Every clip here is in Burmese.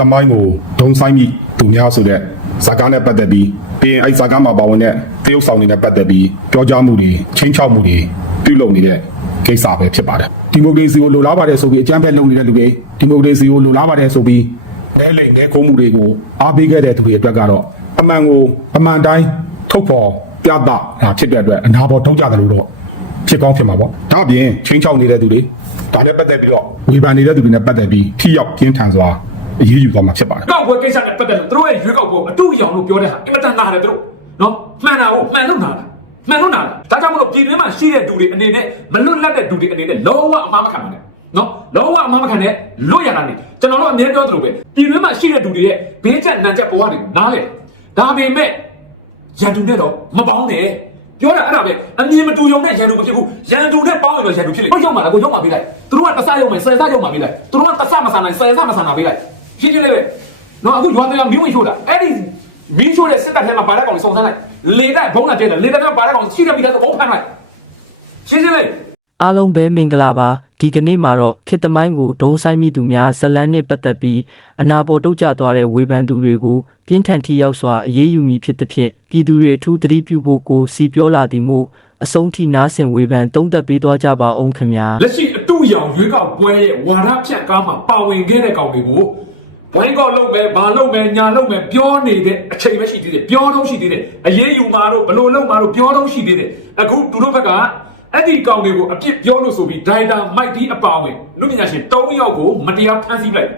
သမိုင်းကိုဒုံဆိုင်မိသူများဆိုတဲ့ဇာကားနဲ့ပတ်သက်ပြီးပြီးရင်အဲ့ဇာကားမှာပါဝင်တဲ့တရုတ်ဆောင်တွေနဲ့ပတ်သက်ပြီးပြောကြားမှုတွေချင်းချောက်မှုတွေပြုလုပ်နေတဲ့ကိစ္စပဲဖြစ်ပါတယ်ဒီမိုကရေစီကိုလိုလားပါတယ်ဆိုပြီးအကြမ်းဖက်လုပ်နေတဲ့လူတွေဒီမိုကရေစီကိုလိုလားပါတယ်ဆိုပြီးလဲလိမ်လဲခုံးမှုတွေကိုအားပေးခဲ့တဲ့သူတွေအတွက်ကတော့အမှန်ကိုအမှန်တိုင်းထုတ်ဖော်ပြသတာဖြစ်တဲ့အတွက်အနာပေါ်ထုတ်ကြတယ်လို့တော့ဖြစ်ကောင်းဖြစ်မှာပေါ့ဒါအပြင်ချင်းချောက်နေတဲ့သူတွေဒါနဲ့ပတ်သက်ပြီးတော့ဝေဖန်နေတဲ့သူတွေနဲ့ပတ်သက်ပြီးထိရောက်ပြင်းထန်စွာ အရေးယူသွားမှာဖြစ်ပါတယ်ကောက်ပွဲကိစ္စနဲ့ပတ်သက်လို့သူတို့ရဲ့ရွေးကောက်ပွဲအတူအယောင်လို့ပြောတဲ့ဟာအင်မတန်နာတယ်သူတို့နော်မှန်တာကိုမှန်လို့နာတာမှန်လို့နာတာဒါကြောင့်မလို့ပြည်တွင်းမှာရှိတဲ့သူတွေအနေနဲ့မလွတ်လပ်တဲ့သူတွေအနေနဲ့လုံးဝအမှားမခံပါနဲ့နော်လုံးဝအမှားမခံနဲ့လွတ်ရတာနေကျွန်တော်တို့အမြဲပြောသလိုပဲပြည်တွင်းမှာရှိတဲ့သူတွေရဲ့ဘေးချက်နံချက်ဘဝတွေနားလေဒါပေမဲ့ရန်သူနဲ့တော့မပေါင်းနဲ့ပြောတာအဲ့ဒါပဲအမြင်မတူုံနဲ့ရန်သူမဖြစ်ဘူးရန်သူနဲ့ပေါင်းရင်တော့ရန်သူဖြစ်လိမ့်ကိုရောက်မှာလားကိုရောက်မှာပေးလိုက်သူတို့ကတဆရောက်မယ်ဆယ်ဆရောက်မှာပေးလိုက်သူတို့ကတဆမဆန်နိုင်ဆယ်ဆမဆန်နိုင်ပေးလိုက် ရှင်းရှင်းလေးပဲနော်အခုရွာတရားမင်းဝင်ရှို့တာအဲ့ဒီမင်းရှို့တဲ့စစ်တပ်ထဲမှာပါတဲ့ကောင်ကိုစုံစမ်းလိုက်လေတဲ့ဘုံလာတဲ့လေတဲ့ကပါတဲ့ကောင်ရှိတဲ့ပြီးတဲ့ဘုံဖမ်းလိုက်ရှင်းရှင်းလေးအားလုံးပဲမင်္ဂလာပါဒီကနေ့မှာတော့ခေတ်သမိုင်းကိုဒုံဆိုင်မိသူများဇလန်းနဲ့ပတ်သက်ပြီးအနာပေါ်တုတ်ကျသွားတဲ့ဝေဖန်သူတွေကိုပြင်းထန်ထိရောက်စွာအရေးယူမည်ဖြစ်သဖြင့်ပြည်သူတွေအထူးသတိပြုဖို့ကိုစီပြောလာသည်မို့အဆုံးထိနားဆင်ဝေဖန်တုံးသက်ပေးသွားကြပါအောင်ခင်ဗျာလက်ရှိအတူရောင်ရွေးကောက်ပွဲရဲ့ဝါဒဖြတ်ကားမှာပါဝင်ခဲ့တဲ့ကောင်တွေကို ဘိုင်းကောက်လုပ်မယ်ဘာလုပ်မယ်ညာလုပ်မယ်ပြောနေတဲ့အချိန်ပဲရှိသေးတယ်ပြောတော့ရှိသေးတယ်အရေးယူမှာတော့ဘလို့လုပ်မှာတော့ပြောတော့ရှိသေးတယ်အခုသူတို့ဘက်ကအဲ့ဒီကောင်တွေကိုအပြစ်ပြောလို့ဆိုပြီးဒိုင်တာမိုက်ဒီအပါဝင်လူပညာရှင်၃ယောက်ကိုမတရားဖမ်းဆီးလိုက်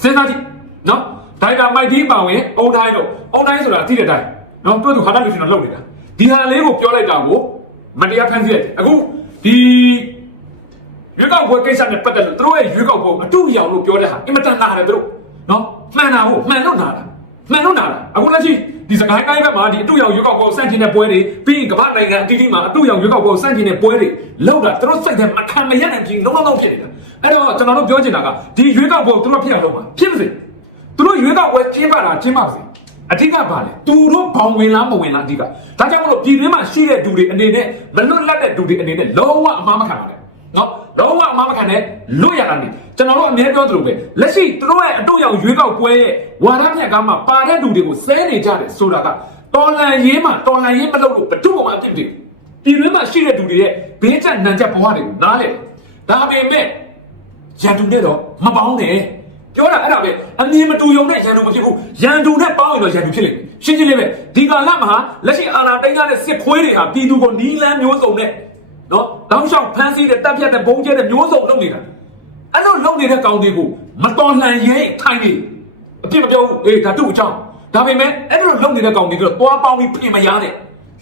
စဉ်းစားကြည့်နော်ဒိုင်တာမိုက်ဒီပါဝင်အုံတိုင်းလို့အုံတိုင်းဆိုတာသိတဲ့အတိုင်းနော်တွတ်သူဟာတာလူရှင်တော့လုပ်နေတာဒီဟာလေးကိုပြောလိုက်တာကိုမတရားဖန်ဆီးရတယ်အခုဒီ ရွေးကောက်ပွဲကိစ္စနဲ့ပတ်သက်လို့သူတို့ရဲ့ရွေးကောက်ပွဲအတူအယောင်လို့ပြောတဲ့ဟာအင်မတန်နာတယ်သူတို့နော်မှန်တာကိုမှန်လို့နာတာမှန်လို့နာတာအခုလက်ရှိဒီစကိုင်းတိုင်းဘက်မှာဒီအတူအယောင်ရွေးကောက်ပွဲစန့်ကျင်တဲ့ပွဲတွေပြီးရင်ကမ္ဘာနိုင်ငံအတီးတီးမှာအတူအယောင်ရွေးကောက်ပွဲစန့်ကျင်တဲ့ပွဲတွေလောက်တာသူတို့စိတ်ထဲမခံမရနိုင်ပြီးလုံးလုံးလုံးဖြစ်နေတာအဲ့တော့ကျွန်တော်တို့ပြောချင်တာကဒီရွေးကောက်ပွဲသူတို့ဖြစ်အောင်လုပ်ပါဖြစ်ပါစေသူတို့ရွေးကောက်ပွဲကျင်းပတာကျင်းပပါစေအဓိကပါလေသူတို့ဘောင်ဝင်လားမဝင်လားအဓိကဒါကြောင့်မလို့ပြည်တွင်းမှာရှိတဲ့သူတွေအနေနဲ့မလွတ်လပ်တဲ့သူတွေအနေနဲ့လုံးဝအမှားမခံပါနဲ့နော် လုံးဝအမှားမခံနဲ့လွတ်ရတာနေကျွန်တော်တို့အမြဲပြောသလိုပဲလက်ရှိသူတို့ရဲ့အတူရောင်ရွေးကောက်ပွဲရဲ့ဝါဒဖြတ်ကားမှာပါတဲ့သူတွေကိုစဲနေကြတယ်ဆိုတာကတော်လန်ရေးမှာတော်လန်ရေးမလုပ်လို့ဘယ်သူမှအပြစ်တွေပြည်တွင်းမှာရှိတဲ့သူတွေရဲ့ဘေးချက်နံချက်ဘဝတွေကိုနားလေဒါပေမဲ့ရန်သူနဲ့တော့မပေါင်းနဲ့ပြောတာအဲ့ဒါပဲအမြင်မတူုံနဲ့ရန်သူမဖြစ်ဘူးရန်သူနဲ့ပေါင်းရင်တော့ရန်သူဖြစ်လိမ့်မယ်ရှင်းရှင်းလေးပဲဒီကာလမှာလက်ရှိအာဏာသိမ်းထားတဲ့စစ်ခွေးတွေဟာပြည်သူကိုနီးလန်းမျိုးစုံနဲ့ နော်တောင်းလျှောက်ဖမ်းဆီးတဲ့တပ်ဖြတ်တဲ့ဘုံကျဲတဲ့မျိုးစုံလုပ်နေတာအဲ့လိုလုပ်နေတဲ့ကောင်တွေကိုမတော်လှန်ရဲထိုင်နေအပြစ်မပြောဘူးအေးဒါသူ့အကြောင်းဒါပေမဲ့အဲ့လိုလုပ်နေတဲ့ကောင်တွေကတော့သွားပေါင်းပြီးပြင်မရတဲ့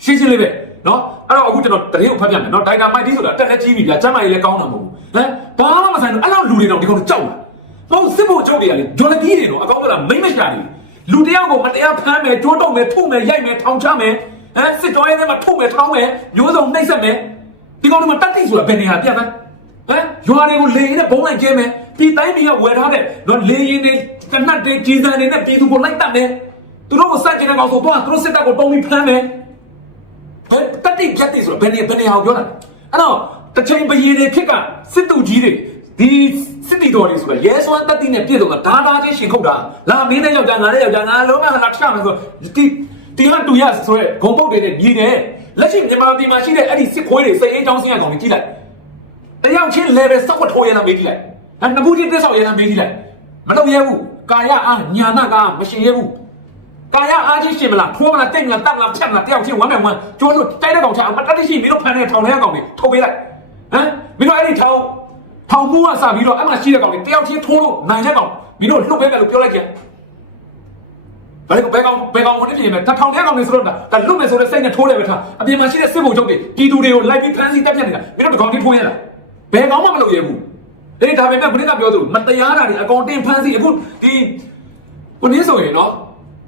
ရှင်းရှင်းလေးပဲနော်အဲ့တော့အခုကျွန်တော်တရေကိုဖတ်ပြမယ်နော်ဒိုင်တာမိုက်တီဆိုတာတက်လက်ကြီးပြီဗျာကျမ်းမာရေးလည်းကောင်းတာမဟုတ်ဘူးဟမ်ဘာမှမဆိုင်ဘူးအဲ့လိုလူတွေတော့ဒီကောင်ကြောက်လာမဟုတ်စစ်ဖို့ချုပ်တွေကလေဂျော်လကြီးတွေတော့အကောင်းကမိမ့်မရှာနေလူတယောက်ကိုမတရားဖမ်းမယ်ကြိုးတုပ်မယ်ထုမယ်ရိုက်မယ်ထောင်ချမယ်ဟမ်စစ်တော်ရဲထဲမှာထုမယ်ထောင်းမယ်မျိုးစုံနှိပ်စက်မယ် ဒီကောင်တွေမှာတတ်သိဆိုတာဘယ်နေရာပြတ်သန်းဟမ်ရွာတွေကိုလေရင်နဲ့ဘုံလိုက်ကျဲမယ်ပြည်တိုင်းပြည်ကဝယ်ထားတဲ့နော်လေရင်တွေကနတ်တွေကြီးစံတွေနဲ့ပြည်သူကိုလိုက်တတ်မယ်သူတို့ကိုစန့်ကျင်တဲ့ကောင်ဆိုတော့သူတို့စစ်တပ်ကိုတုံးပြီးဖမ်းမယ်ဘယ်တတိပြတ်တိဆိုတော့ဘယ်နေဘယ်နေအောင်ပြောတာအဲ့တော့တစ်ချိန်ဘယင်းတွေခက်ကစစ်တူကြီးတွေဒီစစ်တီတော်တွေဆိုတော့ရဲစွမ်းတတိနဲ့ပြည့်စုံတာဒါသားချင်းရှင်ခုတ်တာလာမင်းနဲ့ယောက်ျားငါနဲ့ယောက်ျားငါလုံးဝလာချမယ်ဆိုဒီတီဟန်တူရဆိုရဲဂုံပုတ်တွေနဲ့မြည်တယ် လက်ရှိမြန်မာပြည်မှာရှိတဲ့အဲ့ဒီစစ်ခွေးတွေစိတ်အေးချောင်းစင်းရကောင်တွေကြည့်လိုက်တယောက်ချင်း level စောက်ဝတ်ထိုးရလားမေးကြည့်လိုက်ဟမ်နဘူးချင်းတက်ဆောက်ရလားမေးကြည့်လိုက်မလုပ်ရဘူးကာယအားညာနာကမရှင်ရဘူးကာယအားကြီးရှင်မလားထိုးမလားတိတ်မလားတတ်မလားဖြတ်မလားတယောက်ချင်းဝမ်းမယ်ဝမ်းကျိုးလို့တိုက်တဲ့ကောင်ချအောင်မတတ်သိရှိမင်းတို့ဖန်တဲ့ထောင်ထဲကောင်တွေထုတ်ပေးလိုက်ဟမ်မင်းတို့အဲ့ဒီထောင်ထောင်မှုကစပြီးတော့အဲ့မှာရှိတဲ့ကောင်တွေတယောက်ချင်းထိုးလို့နိုင်တဲ့ကောင်မင်းတို့လှုပ်ပေးမယ်လို့ပြောလိုက်ကြ ဘာလို့ဘယ်ကောင်ဘယ်ကောင်ဝင်နေပြင်မယ်တထောင်ထဲကောင်တွေဆိုတော့ဒါလွတ်မယ်ဆိုတဲ့စိတ်နဲ့ထိုးတယ်ပဲထားအပြင်မှာရှိတဲ့စစ်ဘုံချုပ်တွေပြည်သူတွေကိုလိုက်ပြီးဖမ်းဆီးတပ်ဖြတ်နေတာမင်းတို့ဒီကောင်ကြီးထိုးရလားဘယ်ကောင်မှမလုပ်ရဘူးအေးဒါပေမဲ့ဘုရားကပြောသလိုမတရားတာတွေအကောင်တင်ဖမ်းဆီးအခုဒီကိုနင်းဆိုရင်နော်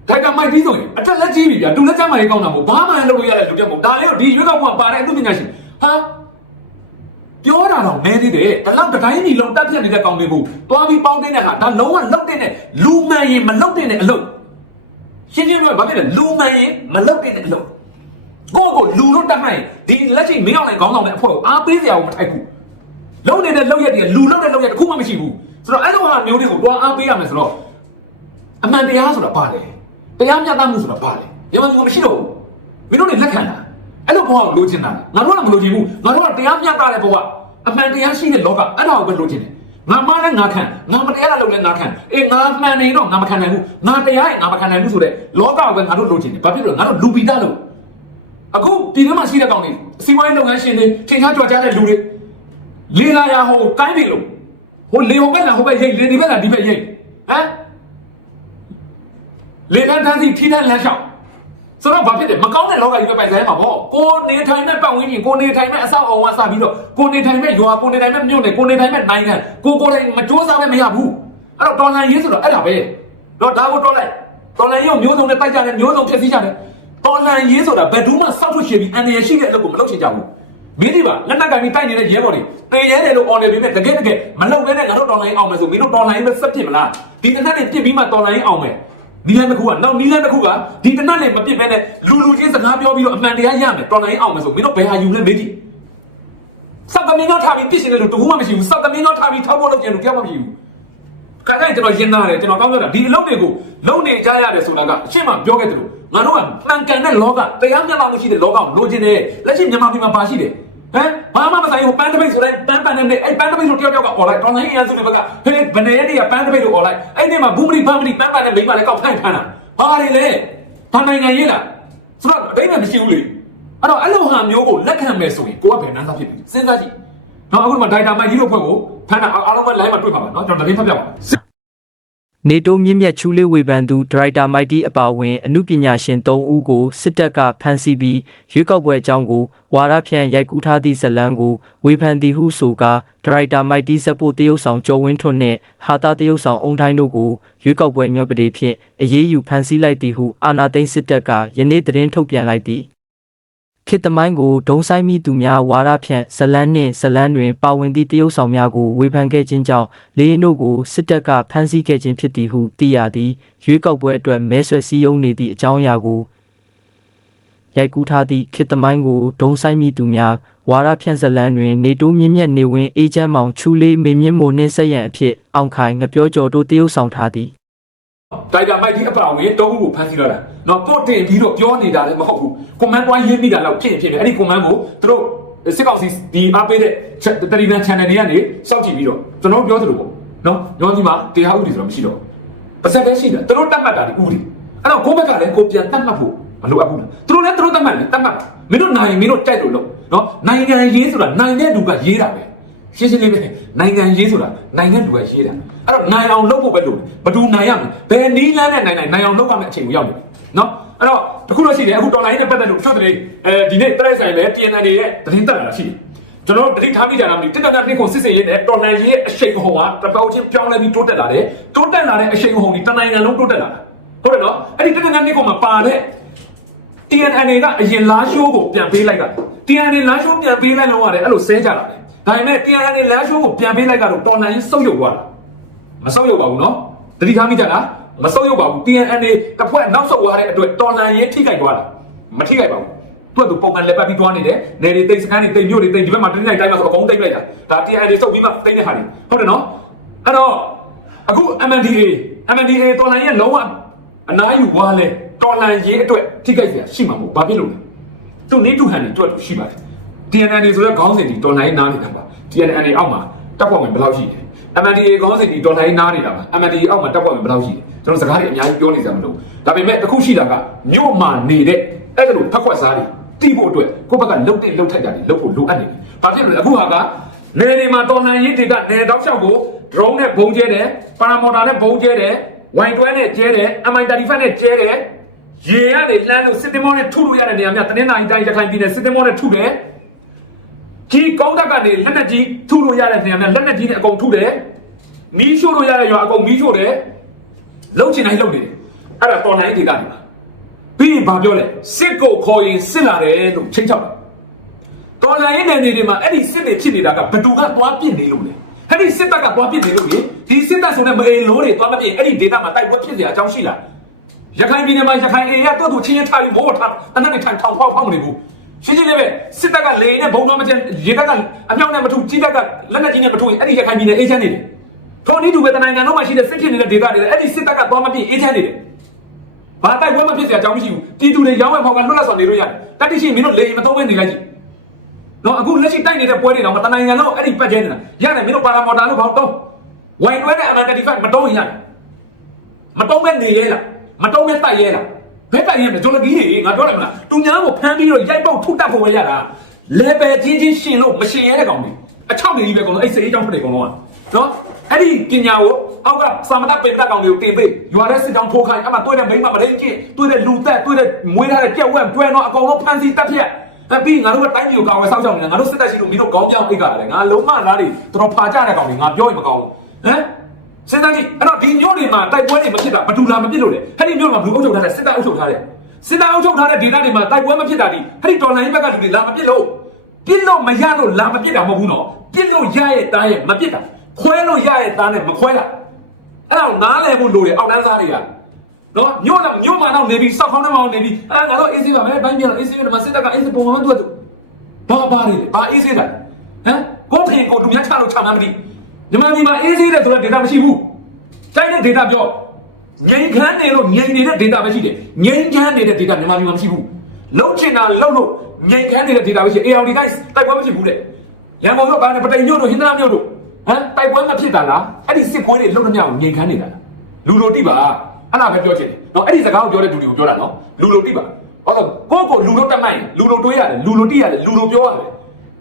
ဒိုက်တာမိုက်ပြီးဆိုရင်အတက်လက်ကြီးပြီဗျာသူလက်ကျမ်းမာရေးကောင်းတာမဟုတ်ဘာမှမလုပ်လို့ရတဲ့လူတက်မဟုတ်ဒါလေးကိုဒီရွေးကောက်ပွဲပါတဲ့အမှုပညာရှင်ဟာပြောတာတော့မဲသေးတယ်ဒါလောက်တိုင်းပြည်လုံးတက်ပြတ်နေတဲ့ကောင်တွေကိုတွားပြီးပေါင်းတဲ့ဟာဒါလုံးဝလုတ်တဲ့လူမှန်ရင်မလုတ်တဲ့အလုပ် ရှင်းရှင်းပြောဘာဖြစ်လဲလူမှန်ရင်မလုတ်တဲ့အလုပ်ကိုကိုလူတို့တက်မှန်ဒီလက်ရှိမင်းအောင်လိုက်ခေါင်းဆောင်တဲ့အဖွဲ့ကိုအားပေးစရာကိုမထိုက်ဘူးလုံနေတဲ့လုံရက်တွေလူလုံတဲ့လုံရက်တစ်ခုမှမရှိဘူးဆိုတော့အဲ့လိုဟာမျိုးတွေကိုတွားအားပေးရမယ်ဆိုတော့အမှန်တရားဆိုတာဘာလဲတရားမျှတမှုဆိုတာဘာလဲမြန်မာပြည်မှာမရှိတော့ဘူးမင်းတို့တွေလက်ခံတာအဲ့လိုဘဝကိုလိုချင်တာငါတို့ကမလိုချင်ဘူးငါတို့ကတရားမျှတတဲ့ဘဝအမှန်တရားရှိတဲ့လောကအဲ့ဒါကိုပဲလိုချင်တယ် ငါမနဲ့ငါခံငါမတရားတဲ့လုပ်လဲငါခံအေးငါမှန်နေတော့ငါမခံနိုင်ဘူးငါတရားရဲ့ငါမခံနိုင်ဘူးဆိုတဲ့လောကကိုပဲငါတို့လိုချင်တယ်ဘာဖြစ်လို့လဲငါတို့လူပိတလို့အခုပြည်ထဲမှာရှိတဲ့ကောင်တွေစီးပွားရေးလုပ်ငန်းရှင်တွေထင်ရှားကြွားကြတဲ့လူတွေလေလာရဟိုကိုင်းပြီလို့ဟိုလေဟိုဘက်လာဟိုဘက်ရိတ်လေဒီဘက်လာဒီဘက်ရိတ်ဟမ်လေကန်းတန်းစီထိတဲ့လမ်းလျှောက် ဆိုတော့ဘာဖြစ်တယ်မကောင်းတဲ့လောကကြီးပဲပိုင်ဆိုင်ရမှာပေါ့ကိုနေထိုင်တဲ့ပတ်ဝန်းကျင်ကိုနေထိုင်တဲ့အဆောက်အအုံကစပြီးတော့ကိုနေထိုင်တဲ့ရွာကိုနေထိုင်တဲ့မြို့နယ်ကိုနေထိုင်တဲ့နိုင်ငံကိုကိုယ်တိုင်မကြိုးစားပဲမရဘူးအဲ့တော့တော်လန်ရေးဆိုတော့အဲ့ဒါပဲတော့ဒါကိုတော်လိုက်တော်လန်ရေးကိုမျိုးစုံနဲ့တိုက်ကြတယ်မျိုးစုံဖြစ်စည်းကြတယ်တော်လန်ရေးဆိုတာဘယ်သူမှစောက်ထုတ်ရှင်ပြီးအန်ရရှိတဲ့အလုပ်ကိုမလုပ်ချင်ကြဘူးမင်းဒီပါလက်နက်ကင်ပြီးတိုက်နေတဲ့ရဲဘော်တွေတေရဲတယ်လို့အော်နေပြီးမြဲတကယ်တကယ်မလုပ်ဘဲနဲ့ငါတို့တော်လိုင်းအောင်မယ်ဆိုမင်းတို့တော်လိုင်းပဲစက်ပြစ်မလားဒီတစ်နက်နဲ့ပြစ်ပြီးမှတော်လိုင်းအောင်မယ် နီလန်တစ်ခုကနောက်နီလန်တစ်ခုကဒီတစ်နက်နဲ့မပြစ်ဘဲနဲ့လူလူချင်းစကားပြောပြီးတော့အမှန်တရားရမယ်တော်လိုင်းအောင်မယ်ဆိုမင်းတို့ဘယ်ဟာယူလဲမေးကြည့်စက်သမင်းတော့ထားပြီးပြစ်ရှင်တဲ့လူတခုမှမရှိဘူးစက်သမင်းတော့ထားပြီးထောက်ဖို့လုပ်ကြတဲ့လူတယောက်မှမရှိဘူးခါတိုင်းကျွန်တော်ရင်နာတယ်ကျွန်တော်ကောင်းပြောတာဒီအလုပ်တွေကိုလုပ်နေကြရတယ်ဆိုတာကအရှင်းမပြောခဲ့တယ်လို့ငါတို့ကမှန်ကန်တဲ့လောကတရားမျှတမှုရှိတဲ့လောကကိုလိုချင်တယ်လက်ရှိမြန်မာပြည်မှာပါရှိတယ် ဟမ်ဘာမှမဆိုင်ဘူးပန်းတပိတ်ဆိုတဲ့ပန်းပန်းနဲ့အဲ့ပန်းတပိတ်ဆိုတယောက်တယောက်ကអော်လိုက်တော်လိုင်းအင်အားစုတွေဘက်ကဟဲ့ဘယ်နေရတဲ့ပန်းတပိတ်လို့អော်လိုက်အဲ့ဒီမှာဘူးမလီပန်းမလီပန်းပန်းနဲ့မိမလည်းကောက်ဖန့်ဖမ်းတာဘာတွေလဲဘာနိုင်ငံရေးလားဆိုတော့အတိတ်ကမရှိဘူးလေအဲ့တော့အဲ့လိုဟာမျိုးကိုလက်ခံမယ်ဆိုရင်ကိုကဘယ်နှန်းသားဖြစ်ပြီစဉ်းစားကြည့်နော်အခုဒီမှာဒိုင်တာမိုက်ကြီးတို့ဖွဲ့ကိုဖမ်းတာအားလုံးပဲ line မှာတွေ့ပါမယ်နော်ကျွန်တော်သတင်းဖတ်ပြပါ နေတိုးမြင့်မြတ်ချူလေးဝေဖန်သူဒရိုက်တာမိုက်တီအပါအဝင်အမှုပညာရှင်၃ဦးကိုစစ်တပ်ကဖမ်းဆီးပြီးရွေးကောက်ပွဲအကြောင်းကိုဝါရဖြန့်ရိုက်ကူးထားသည့်ဇတ်လန်းကိုဝေဖန်သည်ဟုဆိုကာဒရိုက်တာမိုက်တီဇက်ဖို့တရုတ်ဆောင်ကျော်ဝင်းထွန်းနှင့်ဟာတာတရုတ်ဆောင်အုံတိုင်းတို့ကိုရွေးကောက်ပွဲမြောက်ပဒေဖြင့်အရေးယူဖမ်းဆီးလိုက်သည်ဟုအာနာသိန်းစစ်တပ်ကယနေ့သတင်းထုတ်ပြန်လိုက်သည် ခေတ်သမိုင်းကိုဒုံဆိုင်မိသူများဝါရဖြန့်ဇလန်းနှင့်ဇလန်းတွင်ပါဝင်သည့်တရုတ်ဆောင်များကိုဝေဖန်ခဲ့ခြင်းကြောင့်လေးရင်တို့ကိုစစ်တပ်ကဖမ်းဆီးခဲ့ခြင်းဖြစ်သည်ဟုသိရသည်ရွေးကောက်ပွဲအတွက်မဲဆွယ်စည်းရုံးနေသည့်အကြောင်းအရာကိုရိုက်ကူးထားသည့်ခေတ်သမိုင်းကိုဒုံဆိုင်မိသူများဝါရဖြန့်ဇလန်းတွင်နေတိုးမြင့်မြတ်နေဝင်အေဂျင့်မောင်ချူလေးမေမြင့်မိုနှင်းဆက်ရန်အဖြစ်အောင်ခိုင်ငပြောကျော်တို့တရုတ်ဆောင်ထားသည် တိုင်တာမိုက်ဒီအပါဝင်တော့ခုကိုဖမ်းဆီးတော့တာနော်ပို့တင်ပြီးတော့ပြောနေတာလည်းမဟုတ်ဘူးကွန်မန့်ပွားရေးမိတာတော့ဖြစ်ရင်ဖြစ်နေအဲ့ဒီကွန်မန့်ကိုသူတို့စစ်ကောင်စီဒီအားပေးတဲ့တရီနန် channel တွေကနေစောင့်ကြည့်ပြီးတော့ကျွန်တော်ပြောသလိုပေါ့နော်ညောဒီမှာတရားဥပဒေဆိုတော့မရှိတော့ပါစက်ပဲရှိတာသူတို့တတ်မှတ်တာဒီဥပဒေအဲ့တော့ကိုယ့်ဘက်ကလည်းကိုပြန်တတ်မှတ်ဖို့မလိုအပ်ဘူးသူတို့လည်းသူတို့တတ်မှတ်တယ်တတ်မှတ်တာမင်းတို့နိုင်မင်းတို့တိုက်လို့လို့နော်နိုင်ငံရေးဆိုတာနိုင်တဲ့လူကရေးတာပဲ ရှင်းရှင်းလေးပဲနိုင်ငံရေးဆိုတာနိုင်ငံလူကရေးတာအဲ့တော့နိုင်အောင်လုပ်ဖို့ပဲလို့ဘယ်သူနိုင်ရမလဲဘယ်နီးလန်းနဲ့နိုင်နိုင်နိုင်အောင်လုပ်ရမယ့်အချိန်ကိုရောက်နေပြီနော်အဲ့တော့တခုတော့ရှိတယ်အခုဒေါ်လာရင်းနဲ့ပတ်သက်လို့ရှော့တဲ့အဲဒီနေ့တရိုက်ဆိုင်လဲ TNN တွေရဲ့သတင်းတက်လာတာရှိတယ်ကျွန်တော်တို့တတိထားမိကြတာမလို့တစ်တက်ကနှစ်ခုစစ်စစ်ရေးနဲ့တော်လန်ရေးရဲ့အရှိန်ဟုန်ကတပောက်ချင်းပြောင်းလဲပြီးတိုးတက်လာတယ်တိုးတက်လာတဲ့အရှိန်ဟုန်ဒီတနိုင်ငံလုံးတိုးတက်လာတာဟုတ်တယ်နော်အဲ့ဒီတစ်တက်ကနှစ်ခုမှာပါတဲ့ TNN ကအရင်လာရှိုးကိုပြန်ပေးလိုက်တာ TNN လာရှိုးပြန်ပေးလိုက်လို့ရတယ်အဲ့လိုဆဲကြတာလေ ဒါပေမဲ့ TNN လမ်းရှုံးကိုပြန်ပေးလိုက်ကတော့တော်လှန်ရေးစုပ်ယုပ်သွားတာမစုပ်ယုပ်ပါဘူးနော်တတိထားမိကြလားမစုပ်ယုပ်ပါဘူး TNN တစ်ဖွဲ့နောက်ဆုတ်သွားတဲ့အတွက်တော်လှန်ရေးထိခိုက်သွားတာမထိခိုက်ပါဘူးသူကသူပုံမှန်လက်ပတ်ပြီးတွားနေတယ်။နေတွေတိတ်စခန်းတွေတိတ်မြို့တွေတိတ်ဒီဘက်မှာတင်းလိုက်တိုင်းမှာဆိုအကုန်တိတ်လိုက်တာ။ဒါ TNN တွေစုပ်ပြီးမှတိတ်တဲ့ဟာတွေဟုတ်တယ်နော်။အဲ့တော့အခု MNDA MNDA တော်လှန်ရေးလုံးဝအနားယူွားလဲတော်လှန်ရေးအတွက်ထိခိုက်စရာရှိမှာမဟုတ်ဘာဖြစ်လို့လဲ။သူနေတူဟန်တွေတွေ့လို့ရှိပါတယ် TNN တွေဆိုတော့ခေါင်းစဉ်ဒီတော်လိုင်းနားနေတာပါ TNN တွေအောက်မှာတပ်ဖွဲ့ဝင်ဘယ်လောက်ရှိလဲ MNDA ခေါင်းစဉ်ဒီတော်လိုင်းနားနေတာပါ MNDA အောက်မှာတပ်ဖွဲ့ဝင်ဘယ်လောက်ရှိလဲကျွန်တော်စကားတွေအများကြီးပြောနေကြမလို့ဒါပေမဲ့တစ်ခုရှိတာကမြို့မှာနေတဲ့အဲ့ဒါလိုဖက်ခွက်စားတွေတီးဖို့အတွက်ကိုယ့်ဘက်ကလှုပ်တဲ့လှုပ်ထိုက်တာတွေလှုပ်ဖို့လိုအပ်နေတယ်ဘာဖြစ်လို့လဲအခုဟာကနေတွေမှာတော်လိုင်းရေးတွေကနေတောက်လျှောက်ကို drone နဲ့ဘုံကျဲတယ်ပါရာမော်တာနဲ့ဘုံကျဲတယ်ဝိုင်တွဲနဲ့ကျဲတယ် MI35 နဲ့ကျဲတယ်ရေကနေလှမ်းလို့စစ်တမောနဲ့ထုလို့ရတဲ့နေရာများတနင်္လာရီတိုင်းရခိုင်ပြည်နယ်စစ်တမောနဲ့ထုတယ် ကြီးကောင်းတက်ကနေလက်နဲ့ကြီးထုလို့ရတဲ့နေရာနဲ့လက်နဲ့ကြီးနဲ့အကုန်ထုတယ်မီးရှို့လို့ရတဲ့ရွာအကုန်မီးရှို့တယ်လုံချင်တိုင်းလုံနေတယ်အဲ့ဒါတော်လိုင်းဒေတာတွေပါပြီးရင်ဘာပြောလဲစစ်ကိုခေါ်ရင်စစ်လာတယ်လို့ချိန်ချောက်တော်လိုင်းရဲ့နယ်တွေမှာအဲ့ဒီစစ်တွေဖြစ်နေတာကဘသူကသွားပြစ်နေလို့လဲအဲ့ဒီစစ်တပ်ကသွားပြစ်နေလို့လေဒီစစ်တပ်ဆိုတဲ့မအိမ်လုံးတွေသွားမပြစ်အဲ့ဒီဒေတာမှာတိုက်ပွဲဖြစ်နေအကြောင်းရှိလားရခိုင်ပြည်နယ်မှာရခိုင်အေရတော့သူချင်းချင်းထားပြီးမိုးထားအနက်တွေထိုင်ထောင်ဖောက်ဖောက်နေဘူး ရှင်းရှင်းလေးပဲစစ်တပ်ကလေနဲ့ဘုံတော်မကျန်ရေတပ်ကအမြောက်နဲ့မထုကြီးတပ်ကလက်နက်ကြီးနဲ့မထုရင်အဲ့ဒီရခိုင်ပြည်နယ်အေးချမ်းနေတယ်ထော်နီးတူပဲတနိုင်ငံလုံးမှာရှိတဲ့စစ်ဖြစ်နေတဲ့ဒေသတွေအဲ့ဒီစစ်တပ်ကသွားမပြည့်အေးချမ်းနေတယ်ဘာတိုက်ပွဲမဖြစ်စရာအကြောင်းမရှိဘူးတီတူတွေရောင်းဝယ်ဖောက်ကလွတ်လပ်စွာနေလို့ရတယ်တတိရှိမင်းတို့လေမသုံးဘဲနေလိုက်ကြည့်နော်အခုလက်ရှိတိုက်နေတဲ့ပွဲတွေတော့တနိုင်ငံလုံးအဲ့ဒီပတ်ကျဲနေတာရတယ်မင်းတို့ပါရာမော်တာလို့ဘောက်တော့ဝိုင်တွဲတဲ့အမန်တတိဖတ်မတုံးရင်ရတယ်မတုံးပဲနေရဲလားမတုံးပဲတိုက်ရဲလား ဘယ်တိုက်ရဲမလဲဂျိုလဂီတွေငါပြောလိုက်မလားသူများကိုဖမ်းပြီးတော့ရိုက်ပုတ်ထုတက်ဖို့ပဲရတာလေပယ်ချင်းချင်းရှင်လို့မရှင်ရဲတဲ့ကောင်တွေအချောက်နေကြီးပဲကောင်လို့အဲ့စိတ်အကြောင်းထွက်တယ်ကောင်တော့နော်အဲ့ဒီပညာကိုအောက်ကစာမတပေတက်ကောင်တွေကိုတင်ပေးရွာတဲ့စစ်တောင်းထိုးခိုင်းအမှတွေ့တဲ့မိန်းမမလေးကျင့်တွေ့တဲ့လူသက်တွေ့တဲ့မွေးထားတဲ့ကြက်ဝက်တွဲတော့အကောင်လုံးဖမ်းဆီးတက်ဖြတ်အဲ့ပြီးငါတို့ကတိုင်းပြည်ကိုကာဝယ်စောင့်ရှောက်နေတာငါတို့စစ်တပ်ရှိလို့မင်းတို့ကောင်းပြောင်းအိတ်ကြတယ်ငါလုံးမလားတွေတော်တော်ဖာကြတဲ့ကောင်တွေငါပြောရင်မကောင်းဘူးဟမ် စဉ်းစားကြည့်အဲ့တော့ဒီမျိုးတွေမှာတိုက်ပွဲတွေမဖြစ်တာဘယ်သူလာမဖြစ်လို့လဲအဲ့ဒီမျိုးမှာဘယ်သူအုပ်ချုပ်ထားတဲ့စစ်တပ်အုပ်ချုပ်ထားတဲ့စစ်တပ်အုပ်ချုပ်ထားတဲ့ဒေသတွေမှာတိုက်ပွဲမဖြစ်တာဒီအဲ့ဒီတော်လိုင်းဘက်ကလူတွေလာမဖြစ်လို့ပြစ်လို့မရလို့လာမဖြစ်တာမဟုတ်ဘူးနော်ပြစ်လို့ရရဲ့တားရဲ့မဖြစ်တာခွဲလို့ရရဲ့တားနဲ့မခွဲတာအဲ့ဒါကိုနားလည်ဖို့လိုတယ်အောက်တန်းစားတွေကနော်ညို့ညို့မှာတော့နေပြီးစောက်ခေါင်းထဲမှာနေပြီးအာငါတော့အေးဆေးပါမယ်ဘိုင်းပြန်တော့အေးဆေးတယ်မှာစစ်တပ်ကအေးဆေးပုံမှန်တူတူဘာပါလဲဘာအေးဆေးတာဟမ်ကိုဖင်ကိုလူများချလို့ချမှန်းမသိညီ မဒီမှာအေးဆေးတယ်ဆိုတော့ဒေတာမရှိဘူးတိုင်းတဲ့ဒေတာပြောငိန်ခမ်းနေလို့ငိန်နေတဲ့ဒေတာပဲရှိတယ်ငိန်ခမ်းနေတဲ့ဒေတာမြန်မာပြည်မှာမရှိဘူးလုံးချင်တာလုံးလို့ငိန်ခမ်းနေတဲ့ဒေတာပဲရှိ ALD ကတိုက်ပွဲမရှိဘူးတဲ့ရန်ကုန်တို့ဘာနဲ့ပတိန်မြို့တို့ဟင်္သာမြို့တို့ဟမ်တိုက်ပွဲမဖြစ်တာလားအဲ့ဒီစစ်ပွဲတွေလုံးနှမြောက်ငိန်ခမ်းနေတာလားလူလိုတိပါအဲ့ဒါပဲပြောချင်တယ်နော်အဲ့ဒီစကားကိုပြောတဲ့လူတွေကိုပြောတာနော်လူလိုတိပါဟောတော့ကိုယ့်ကိုလူလိုတက်မိုင်းလူလိုတွေးရတယ်လူလိုတိရတယ်လူလိုပြောရတယ်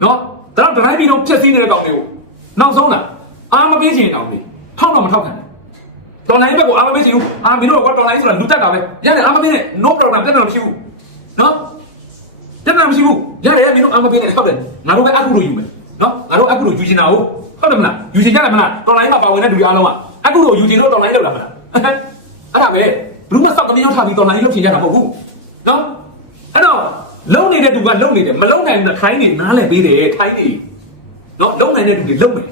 နော်ဒါတော့ဒတိုင်းပြည်တော့ဖြက်စီးနေတဲ့ကောင်တွေကိုနောက်ဆုံးလား အာမပေးချင်တောင်လေထောက်တော့မထောက်ခံဘူးတော်လိုင်းဘက်ကိုအားမပေးချင်ဘူးအာမင်းတို့ကတော်လိုင်းဆိုတာလူတက်တာပဲရတယ်အားမပေးနဲ့ no problem တက်တာမရှိဘူးနော်တက်တာမရှိဘူးရတယ်မင်းတို့အားမပေးနဲ့ဟုတ်တယ်ငါတို့ပဲအခုလိုယူမယ်နော်ငါတို့အခုလိုယူချင်တာဟုတ်ဟုတ်တယ်မလားယူချင်ကြတယ်မလားတော်လိုင်းမှာပါဝင်တဲ့လူတွေအားလုံးကအခုလိုယူချင်လို့တော်လိုင်းလောက်လာမလားအဲ့ဒါပဲဘူးမစောက်တမင်းရောက်ထားပြီးတော်လိုင်းလောက်ချင်ကြတာမဟုတ်ဘူးနော်အဲ့တော့လုံနေတဲ့သူကလုံနေတယ်မလုံနိုင်တဲ့ခိုင်းနေနားလဲပေးတယ်ခိုင်းနေနော်လုံနိုင်တဲ့သူတွေလုံမယ်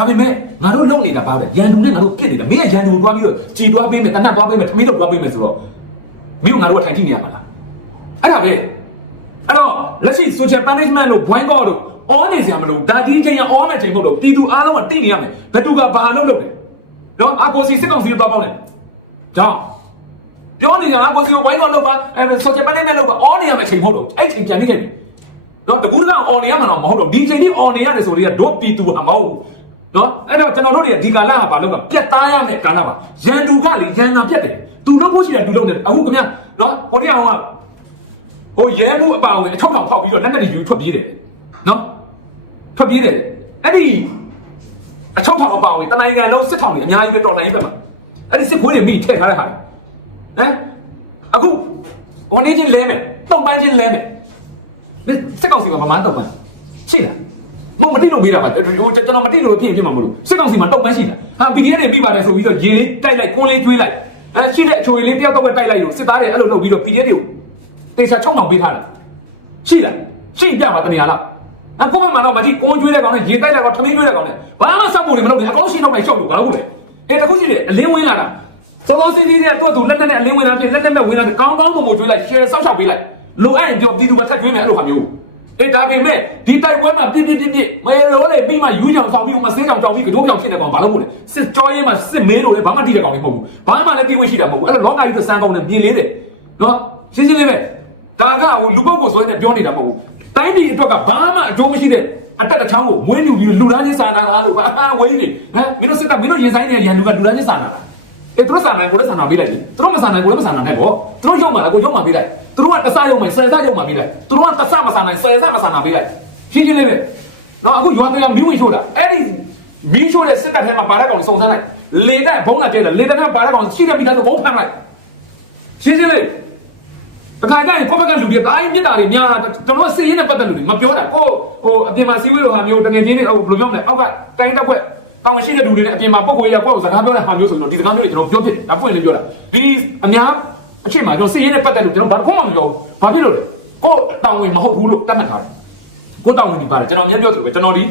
ဒါပေမဲ့ငါတို့လုံနေတာပါပဲရန်သူနဲ့ငါတို့ပြစ်နေတာမင်းကရန်သူကိုတွားပြီးတော့ကြည်တွားပေးမယ်တနတ်တွားပေးမယ်ထမင်းတော့တွားပေးမယ်ဆိုတော့မင်းကငါတို့ကထိုင်ကြည့်နေရမှာလားအဲ့ဒါပဲအဲ့တော့လက်ရှိ social punishment လို့ boy god လို့အောနေစရာမလိုဒါဒီချိန်ရအောမဲ့ချိန်မဟုတ်တော့ပြည်သူအားလုံးကတိနေရမယ်ဘယ်သူကဘာလုပ်လုပ်လဲနော်အကိုစီစစ်ကောင်စီတော့ပေါက်တယ်ကြောင်းပြောနေကြတာကိုစီကို boy god လုပ်ပါအဲ social punishment လုပ်ပါအောနေရမယ်ချိန်မဟုတ်တော့အဲ့ချိန်ပြန်နေခဲ့ပြီနော်တကူးကောင်အော်နေရမှာတော့မဟုတ်တော့ဒီချိန်ကြီးအော်နေရတယ်ဆိုတော့ဒုပြည်သူဟာမဟုတ်ဘူး နော်အဲ့တော့ကျွန်တော်တို့တွေကဒီကာလကဘာလို့ကပြတ်သားရမယ်ကာလပါရန်သူကလေရန်နာပြတ်တယ်သူလုပ်ဖို့ရှိတယ်သူလုပ်တယ်အခုခင်ဗျာနော်ဟိုတည်းအောင်ကဟိုရဲမှုအပါဝင်အထောက်ထောင်ဖောက်ပြီးတော့လက်နဲ့ယူထွက်ပြေးတယ်နော်ထွက်ပြေးတယ်အဲ့ဒီအထောက်ထောင်အပါဝင်တနိုင်ငံလုံးစစ်ထောင်တွေအများကြီးပဲတော်လိုင်းပဲမှာအဲ့ဒီစစ်ခွေးတွေမိထည့်ထားတဲ့ဟာဟမ်အခုဟိုနေချင်းလဲမယ်တုံပန်းချင်းလဲမယ်စစ်ကောင်စီကဗမာတုံပန်းရှိလား မမတိလို့မေးတာပါကျွန်တော်မတိလို့ဖြစ်ဖြစ်မှာမလို့စစ်ကောင်စီမှာတောက်ပန်းရှိတာဟာ PDF တွေပြီးပါတယ်ဆိုပြီးတော့ရေလေးတိုက်လိုက်ကွန်းလေးကျွေးလိုက်အဲရှိတဲ့အချိုလေးတယောက်တော့ပဲတိုက်လိုက်လို့စစ်သားတွေအဲ့လိုလုပ်ပြီးတော့ PDF တွေကိုတေချာချုံအောင်ပေးထားတာရှိလားရှိပြပါတနေရာလားအခုမှမတော့မကြည့်ကွန်းကျွေးတဲ့ကောင်နဲ့ရေတိုက်လိုက်တော့ထမင်းကျွေးတဲ့ကောင်နဲ့ဘာမှစောက်ဖို့တွေမလုပ်ဘူးအကောင်ရှိတော့လိုက်ရှောက်လို့ဘာလို့လဲအဲတခုရှိတယ်အလင်းဝင်လာတာစောစောစီးစီးတဲ့သူ့သူလက်နဲ့အလင်းဝင်လာဖြစ်လက်နဲ့မဲ့ဝင်လာကောင်းကောင်းပုံပုံကျွေးလိုက်ရှယ်ဆောက်ရှောက်ပေးလိုက်လိုအပ်ရင်ပြောပြည်သူကထပ်ကျွေးမယ်အဲ့လိုဟာမျိုး အေးဒါပေမဲ့ဒီတိုက်ပွဲမှာပြစ်ပြစ်ပြစ်ပြစ်မဲရိုးလေပြီးမှယူးချောင်ဆောင်ပြီးမှဆေးချောင်ကြောင်ပြီးကတိုးပြောင်ဖြစ်နေကောင်ဘာလို့မို့လဲစစ်ကြောရေးမှာစစ်မင်းတို့လည်းဘာမှတိတဲ့ကောင်မဟုတ်ဘူးဘာမှလည်းတိဝဲရှိတာမဟုတ်ဘူးအဲ့တော့လောကကြီးသစမ်းကောင်နဲ့ပြင်လေးတယ်နော်ရှင်းရှင်းလေးပဲဒါကဟိုလူပုဂ္ဂိုလ်ဆိုရင်ပြောနေတာမဟုတ်ဘူးတိုင်းပြည်အတွက်ကဘာမှအကျိုးမရှိတဲ့အတက်တစ်ချောင်းကိုမွေးလူပြီးလူသားချင်းစာနာတာလို့ဘာအဝေးနေဟမ်မင်းတို့စစ်တပ်မင်းတို့ရင်ဆိုင်နေရန်လူကလူသားချင်းစာနာတာ အေးသူတို့စာနိုင်ကိုလည်းစာနာပေးလိုက်လေသူတို့မစာနိုင်ကိုလည်းမစာနာနဲ့ပေါ့သူတို့ရုံမှာလည်းကိုရုံမှာပေးလိုက်သူတို့ကတဆရုံမှာဆယ်ဆရုံမှာပေးလိုက်သူတို့ကတဆမစာနိုင်ဆယ်ဆမစာနာပေးလိုက်ရှင်းရှင်းလေးပဲနော်အခုရွာတွေကမီးဝင်ရှို့တာအဲ့ဒီမီးရှို့တဲ့စစ်တပ်ထဲမှာပါတဲ့ကောင်စုံစမ်းလိုက်လေတဲ့ဘုံကကျဲတယ်လေတဲ့ကပါတဲ့ကောင်ရှိတဲ့မိသားစုဘုံဖမ်းလိုက်ရှင်းရှင်းလေးတခါကျရင်ကိုယ့်ဘက်ကလူတွေတိုင်းမြစ်တာတွေများတာကျွန်တော်စစ်ရေးနဲ့ပတ်သက်လူတွေမပြောတာကိုဟိုအပြင်မှာစီးဝေးလိုဟာမျိုးတငယ်ချင်းတွေဟိုဘယ်လိုပြောမလဲအောက်ကတိုင်းတက်ခွ က်တောင်မရှိတဲ့လူတွေနဲ့အပြင်မှာပုံကိုရကိုယ့်ကိုစကားပြောတဲ့ဟာမျိုးဆိုရင်တော့ဒီစကားမျိုးတွေကျွန်တော်ပြောဖြစ်တယ်ဒါပွင့်လေးပြောတာဒီအများအချိန်မှာကျွန်တော်စစ်ရေးနဲ့ပတ်သက်လို့ကျွန်တော်ဘာတစ်ခုမှမပြောဘူးဘာဖြစ်လို့လဲကိုယ့်တောင်ဝင်မဟုတ်ဘူးလို့တတ်မှတ်ထားတယ်ကိုတောင်းဝင်ဒီပါတယ်ကျွန်တော်အများပြောသလိုပဲကျွန်တော်ဒီ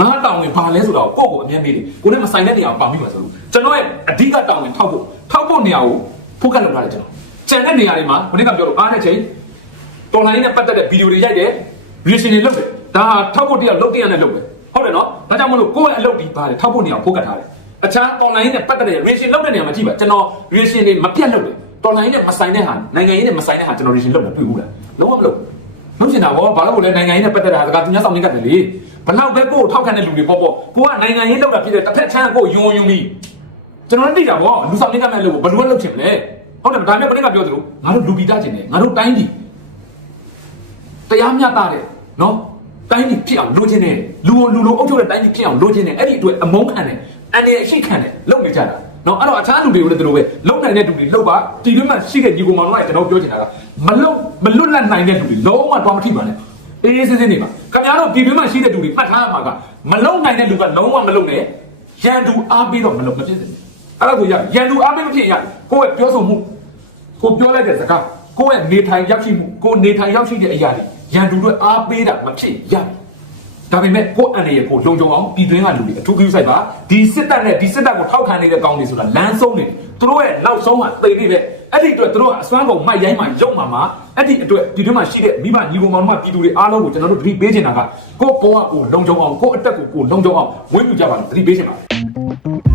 ငါတောင်းဝင်ဘာလဲဆိုတော့ကိုယ့်ကိုအများမေးတယ်ကိုနဲ့မဆိုင်တဲ့နေရာကိုပါမိပါဆိုလို့ကျွန်တော်ရဲ့အဓိကတောင်းဝင်ထောက်ဖို့ထောက်ဖို့နေရာကိုဖုတ်ကတ်လုပ်ထားတယ်ကျွန်တော်ကျန်တဲ့နေရာတွေမှာဘယ်နည်းကပြောလို့အားတဲ့ချိန်တော်လိုင်းနဲ့ပတ်သက်တဲ့ဗီဒီယိုတွေရိုက်တယ် reaction တွေလုပ်တယ်ဒါဟာထောက်ဖို့တရားလုပ်တရားနဲ့လုပ်တယ် ဟုတ်တယ်နော်ဒါကြောင့်မလို့ကိုယ့်ရဲ့အလုပ်ဒီပါတယ်ထောက်ဖို့နေရာကိုဖုတ်ကတ်ထားတယ်အခြား online နဲ့ပတ်သက်တဲ့ reaction လုပ်တဲ့နေရာမှာကြည့်ပါကျွန်တော် reaction တွေမပြတ်လုပ်တယ် online နဲ့မဆိုင်တဲ့ဟာနိုင်ငံရေးနဲ့မဆိုင်တဲ့ဟာကျွန်တော် reaction လုပ်တာတွေ့ဘူးလားလုံးဝမလုပ်ဘူးလုပ်ချင်တာဗောဘာလို့လဲနိုင်ငံရေးနဲ့ပတ်သက်တဲ့ဟာကသူများဆောင်နေကြတယ်လေဘလောက်ပဲကိုယ်ထောက်ခံတဲ့လူတွေပေါ့ပေါ့ကိုကနိုင်ငံရေးလုပ်တာဖြစ်တဲ့တစ်ဖက်ချမ်းကိုယွံယွံပြီးကျွန်တော်သိတာဗောလူဆောင်နေကြမဲ့လို့ဘယ်လိုလုပ်ချင်မလဲဟုတ်တယ်ဒါပေမဲ့ဘယ်နဲ့ကပြောသလိုငါတို့လူပီတာချင်တယ်ငါတို့တိုင်းပြည်တရားမျှတတဲ့နော် တိုင်းပြည်ဖြစ်အောင်လိုချင်တယ်လူကိုလူလိုအုပ်ချုပ်တဲ့တိုင်းပြည်ဖြစ်အောင်လိုချင်တယ်အဲ့ဒီအတွက်အမုန်းခံတယ်အန်ရရှိခံတယ်လုပ်နေကြတာနော်အဲ့တော့အခြားလူတွေကိုလည်းဒီလိုပဲလုံနိုင်တဲ့လူတွေလောက်ပါဒီလိုမှရှိတဲ့ညီကောင်မောင်တို့ကကျွန်တော်ပြောချင်တာကမလုံမလွတ်လပ်နိုင်တဲ့လူတွေလုံးဝတော့မထိပါနဲ့အေးအေးစစ်စစ်နေပါခင်ဗျားတို့ဒီလိုမှရှိတဲ့လူတွေမှတ်ထားရမှာကမလုံနိုင်တဲ့လူကလုံးဝမလုံနဲ့ရန်သူအားပေးတော့မလုံမဖြစ်တယ်အဲ့ဒါကိုရရန်သူအားပေးမဖြစ်ရကိုယ့်ရဲ့ပြောဆိုမှုကိုပြောလိုက်တဲ့စကားကိုယ့်ရဲ့နေထိုင်ရောက်ရှိမှုကိုနေထိုင်ရောက်ရှိတဲ့အရာတွေ ရန်သူတို့အားပေးတာမဖြစ်ရဘူးဒါပေမဲ့ကိုယ့်အန်ရရဲ့ကိုလုံခြုံအောင်ပြည်တွင်းကလူတွေအထူးပြုဆိုင်ပါဒီစစ်တပ်နဲ့ဒီစစ်တပ်ကိုထောက်ခံနေတဲ့ကောင်းတွေဆိုတာလမ်းဆုံးနေတယ်သူတို့ရဲ့နောက်ဆုံးကသိပြီပဲအဲ့ဒီအတွက်သူတို့ကအစွမ်းကုန်မိုက်ရိုင်းမှရုံမှာမှာအဲ့ဒီအတွက်ပြည်တွင်းမှာရှိတဲ့မိဘညီကောင်မောင်တို့ကပြည်သူတွေအားလုံးကိုကျွန်တော်တို့သတိပေးချင်တာကကိုယ့်ဘောကကိုလုံခြုံအောင်ကိုယ့်အတက်ကိုကိုလုံခြုံအောင်ဝိုင်းပြကြပါလို့သတိပေးချင်ပါတယ်